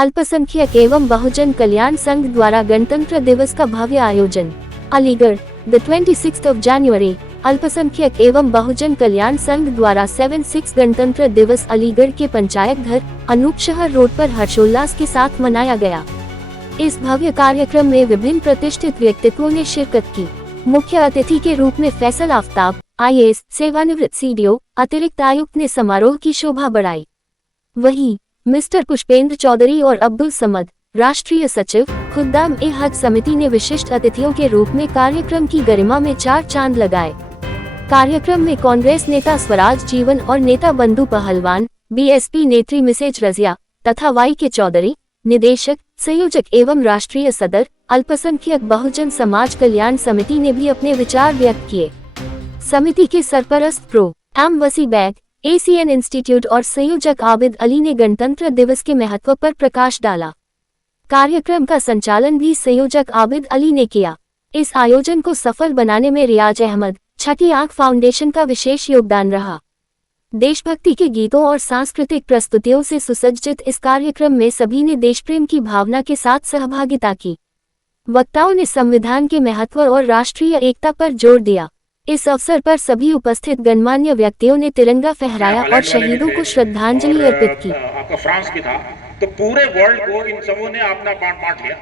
अल्पसंख्यक एवं बहुजन कल्याण संघ द्वारा गणतंत्र दिवस का भव्य आयोजन। अलीगढ़, द 26 जनवरी, अल्पसंख्यक एवं बहुजन कल्याण संघ द्वारा 7/6 गणतंत्र दिवस अलीगढ़ के पंचायत घर अनूप शहर रोड पर हर्षोल्लास के साथ मनाया गया। इस भव्य कार्यक्रम में विभिन्न प्रतिष्ठित व्यक्तित्वों ने शिरकत की। मुख्य अतिथि के रूप में फैसल आफ्ताब, IAS, सेवानिवृत्त CDO, अतिरिक्त आयुक्त ने समारोह की शोभा बढ़ाई। वहीं मिस्टर पुष्पेंद्र चौधरी और अब्दुल समद, राष्ट्रीय सचिव, खुद्दाम-ए-हज समिति ने विशिष्ट अतिथियों के रूप में कार्यक्रम की गरिमा में 4 चांद लगाए। कार्यक्रम में कांग्रेस नेता स्वराज जीवन और नेता बंधु पहलवान, BSP नेत्री मिसेज रजिया तथा YK चौधरी, निदेशक, संयोजक एवं राष्ट्रीय सदर, अल्पसंख्यक बहुजन समाज कल्याण समिति ने भी अपने विचार व्यक्त किए। समिति के सरपरस्त प्रो.एम. वसी बैग, ACN इंस्टीट्यूट और संयोजक आबिद अली ने गणतंत्र दिवस के महत्व पर प्रकाश डाला। कार्यक्रम का संचालन भी संयोजक आबिद अली ने किया। इस आयोजन को सफल बनाने में रियाज अहमद, छठी आंख फाउंडेशन का विशेष योगदान रहा। देशभक्ति के गीतों और सांस्कृतिक प्रस्तुतियों से सुसज्जित इस कार्यक्रम में सभी ने देशप्रेम की भावना के साथ सहभागिता की। वक्ताओं ने संविधान के महत्व और राष्ट्रीय एकता पर जोर दिया। इस अवसर पर सभी उपस्थित गणमान्य व्यक्तियों ने तिरंगा फहराया और शहीदों को श्रद्धांजलि अर्पित की। आपका फ्रांस की था, तो पूरे वर्ल्ड को इन सबों ने अपना बांट लिया।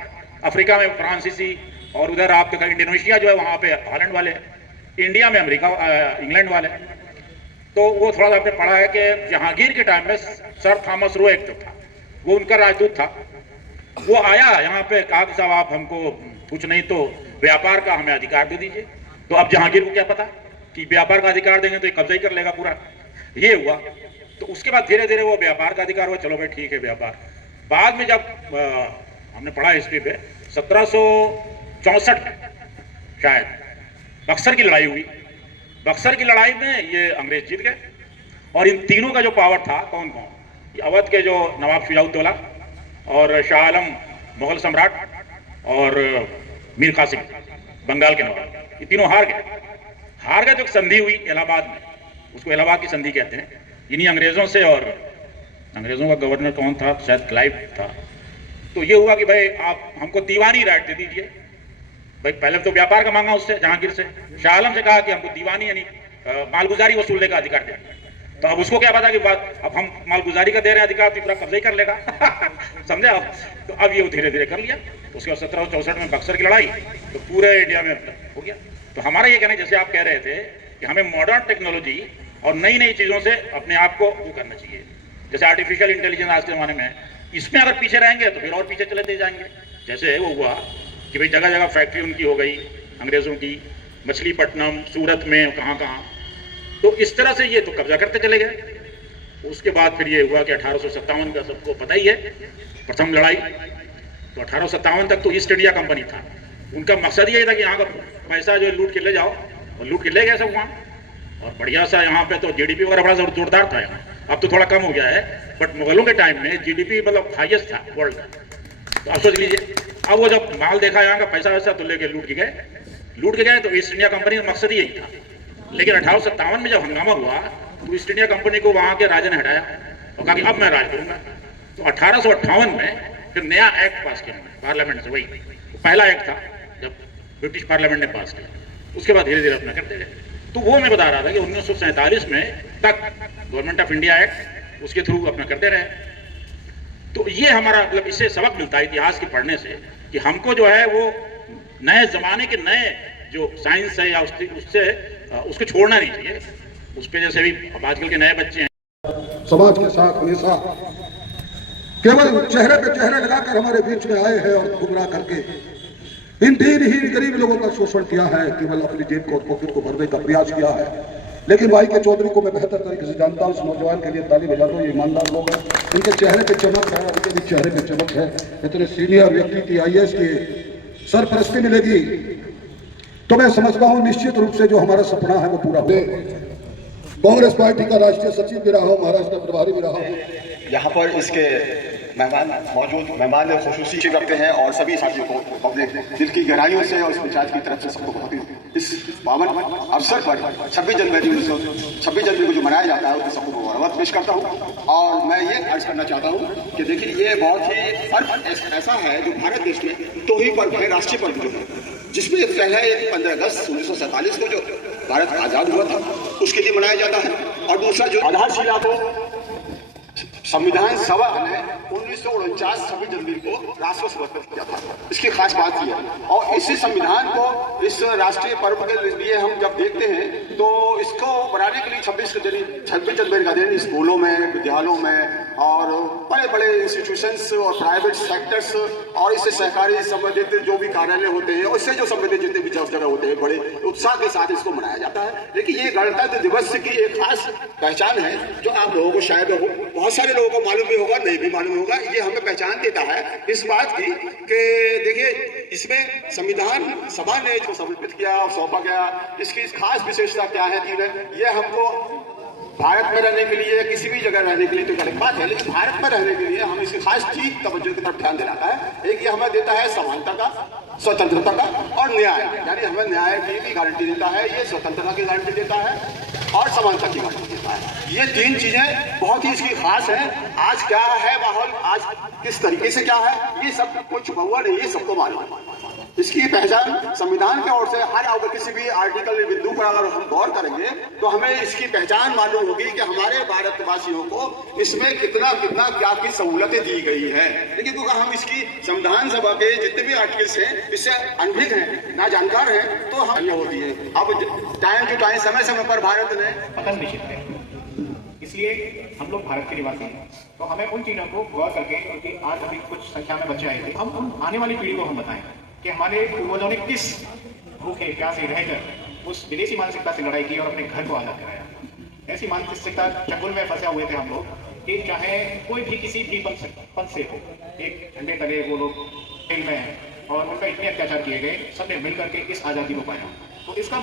अफ्रीका में फ्रांसीसी और उधर आपका इंडोनेशिया जो है वहाँ पे हॉलैंड वाले, इंडिया में अमेरिका इंग्लैंड वाले। तो वो थोड़ा सा आपने पढ़ा है कि जहांगीर के टाइम में सर थॉमस रो एक जो था, वो उनका राजदूत था। वो आया यहाँ पे, कहा कि साहब आप हमको कुछ नहीं तो व्यापार का हमें अधिकार दे दीजिए। तो अब जहांगीर को क्या पता कि व्यापार का अधिकार देंगे तो ये कब्जा ही कर लेगा पूरा। ये हुआ, तो उसके बाद धीरे धीरे वो व्यापार का अधिकार हुआ। चलो भाई ठीक है व्यापार। बाद में जब हमने पढ़ा हिस्ट्री पे 1764 शायद बक्सर की लड़ाई हुई। बक्सर की लड़ाई में ये अंग्रेज जीत गए और इन तीनों का जो पावर था, कौन कौन, अवध के जो नवाब शुजाउद्दौला और शाह आलम मुगल सम्राट और मीर कासिम बंगाल के नवाब, ये तीनों हार गए। तो एक संधि हुई इलाहाबाद में, उसको इलाहाबाद की संधि कहते हैं, इन्हीं अंग्रेजों से। और अंग्रेजों का गवर्नर कौन था, शायद क्लाइव था। तो ये हुआ कि भाई आप हमको दीवानी राइट दे दीजिए। भाई पहले तो व्यापार का मांगा उससे, जहांगीर से। शाह आलम से कहा कि हमको दीवानी यानी मालगुजारी वसूलने का अधिकार दे। तो अब उसको क्या पता कि अब हम मालगुजारी का दे रहे हैं अधिकार, तो पूरा कब्जा ही कर लेगा। समझे आप? तो अब ये धीरे धीरे कर लिया। उसके बाद 1764 में बक्सर की लड़ाई, तो पूरे इंडिया में हो गया। तो हमारा ये कहना है, जैसे आप कह रहे थे कि हमें मॉडर्न टेक्नोलॉजी और नई नई चीज़ों से अपने आप को वो करना चाहिए। जैसे आर्टिफिशियल इंटेलिजेंस आज के ज़माने में, इसमें अगर पीछे रहेंगे तो फिर और पीछे चले जाएंगे। जैसे वो हुआ कि भाई जगह जगह फैक्ट्री उनकी हो गई अंग्रेज़ों की, मछलीपट्टनम, सूरत में, कहाँ। तो इस तरह से ये तो कब्जा करते चले गए। उसके बाद फिर ये हुआ कि 1857 का सबको पता ही है, प्रथम लड़ाई। तो 1857 तक तो ईस्ट इंडिया कंपनी था। उनका मकसद यही था कि यहाँ का पैसा जो लूट के ले जाओ, और लूट के ले गए सब वहाँ। और बढ़िया सा यहाँ पे तो GDP वगैरह बड़ा जोरदार था यहाँ। अब तो थोड़ा कम हो गया है, बट मुगलों के टाइम में GDP मतलब हाईएस्ट था वर्ल्ड का। तो आप सोच लीजिए, अब वो जब माल देखा यहाँ का पैसा वैसा, तो लेके लूट के गए। तो ईस्ट इंडिया कंपनी का मकसद यही था। लेकिन 1857 में जब हंगामा हुआ, तो ईस्ट इंडिया कंपनी को वहाँ के राजा ने हटाया और कहा कि अब मैं राज करूँगा। तो 1858 में फिर नया एक्ट पास किया पार्लियामेंट से। वही पहला एक्ट था जब ब्रिटिश पार्लियामेंट ने पास किया। उसके बाद धीरे धीरे अपना करते गए। तो वो मैं बता रहा था कि 1947 में तक गवर्नमेंट ऑफ इंडिया एक्ट, उसके थ्रू अपना करते रहे। तो ये हमारा मतलब इससे सबक मिलता है इतिहास के पढ़ने से, कि हमको जो है वो नए जमाने के नए जो साइंस है या उससे उसको छोड़ना नहीं चाहिए। उस पर जैसे भी अब आजकल के नए बच्चे हैं, समाज के साथ हमेशा केवल चेहरे पे चेहरे लगाकर हमारे बीच में आए हैं और गुमराह करके इन तीन ही गरीब लोगों का शोषण किया है, केवल अपनी जेब को पॉकेट को भरने का प्रयास किया है। लेकिन YK चौधरी को मैं बेहतर तरीके से जानता हूँ। उस नौजवान के लिए ताली बजा दो। ये ईमानदार लोग हैं, इनके चेहरे पे चमक है, उनके भी चेहरे पे चमक है। इतने सीनियर व्यक्ति की IAS की सरपरस्ती मिलेगी तो मैं समझता हूँ निश्चित रूप से जो हमारा सपना है वो पूरा हो। कांग्रेस पार्टी का राष्ट्रीय सचिव भी रहा हूँ, महाराष्ट्र प्रभारी भी रहा हूँ। यहाँ पर इसके मेहमान खुसूसी रखते हैं और सभी साथियों को अपने दिल की गहराइयों से और इस मिजाज की तरफ से सबको बहुत ही इस पावन अवसर पर 26 जनवरी को जो मनाया जाता है उसको सबको मुबारकबाद पेश करता हूँ। और मैं ये अर्ज करना चाहता हूँ कि देखिए ये बहुत ही पर्व ऐसा है जो भारत देश में 2 ही पर्व है, राष्ट्रीय पर्व जो है, जिसमें पहला एक 15 अगस्त 1947 को जो भारत आज़ाद हुआ था उसके लिए मनाया जाता है, और दूसरा जो आधारशिला को संविधान सभा ने 1949 26 जनवरी को राष्ट्र को समर्पित किया था। इसकी खास बात यह है, और इसी संविधान को इस राष्ट्रीय पर्व के लिए हम जब देखते हैं तो इसको बनाने के लिए 26 जनवरी का दिन स्कूलों में, विद्यालयों में और बड़े बड़े इंस्टीट्यूशंस और प्राइवेट सेक्टर्स और इससे सहकारी संबंधित जो भी कार्यालय होते हैं, उससे जो संबंधित जितने भी जगह होते हैं, बड़े उत्साह के साथ इसको मनाया जाता है। लेकिन ये गणतंत्र दिवस की एक खास पहचान है जो आप लोगों को शायद बहुत सारे लोगों को मालूम भी होगा, नहीं भी मालूम होगा। ये हमें पहचान देता है इस बात की कि देखिए इसमें संविधान सभा ने जो समर्पित किया और सौंपा गया, इसकी खास विशेषता क्या है कि ये हमको भारत में रहने के लिए, किसी भी जगह रहने के लिए तो अलग बात है, लेकिन भारत में रहने के लिए हम इसकी खास चीज तवज्जो की तरफ ध्यान दिलाता है। एक ये हमें देता है समानता का, स्वतंत्रता का और न्याय, यानी हमें न्याय की भी गारंटी देता है, ये स्वतंत्रता की गारंटी देता है और समानता की गारंटी देता है। ये 3 चीजें बहुत ही इसकी खास है। आज क्या है माहौल, आज किस तरीके से क्या है, ये सब कुछ छुपा हुआ नहीं, ये सबको मालूम है। इसकी पहचान संविधान की ओर से हर अगर किसी भी आर्टिकल बिंदु पर अगर हम गौर करेंगे तो हमें इसकी पहचान मालूम होगी कि हमारे भारतवासियों को इसमें कितना कितना क्या की सहूलतें दी गई है। लेकिन अगर हम इसकी संविधान सभा के जितने भी आर्टिकल्स हैं इससे अनभिज्ञ हैं, ना जानकार हैं, तो हम होती है। अब टाइम टू टाइम समय समय पर भारत ने पतन निश्चित है, इसलिए हम लोग भारत के निवासी हैं, तो हमें उन चीज़ों को गौर करके, क्योंकि आज अभी कुछ संख्या में बच्चे आए थे, हम आने वाली पीढ़ी को हम बताएं कि हमारे पूर्वजों ने किस भूखे प्यासे रहकर उस विदेशी मानसिकता से लड़ाई की और अपने घर को आजाद कराया। ऐसी मानसिकता चंगुल में फंसे हुए थे हम लोग कि चाहे कोई भी किसी भी पद से हो, एक झंडे तले वो लोग जेल में हैं और उनका इतने अत्याचार किए गए, सबने मिलकर के इस आज़ादी को पाया। तो इसका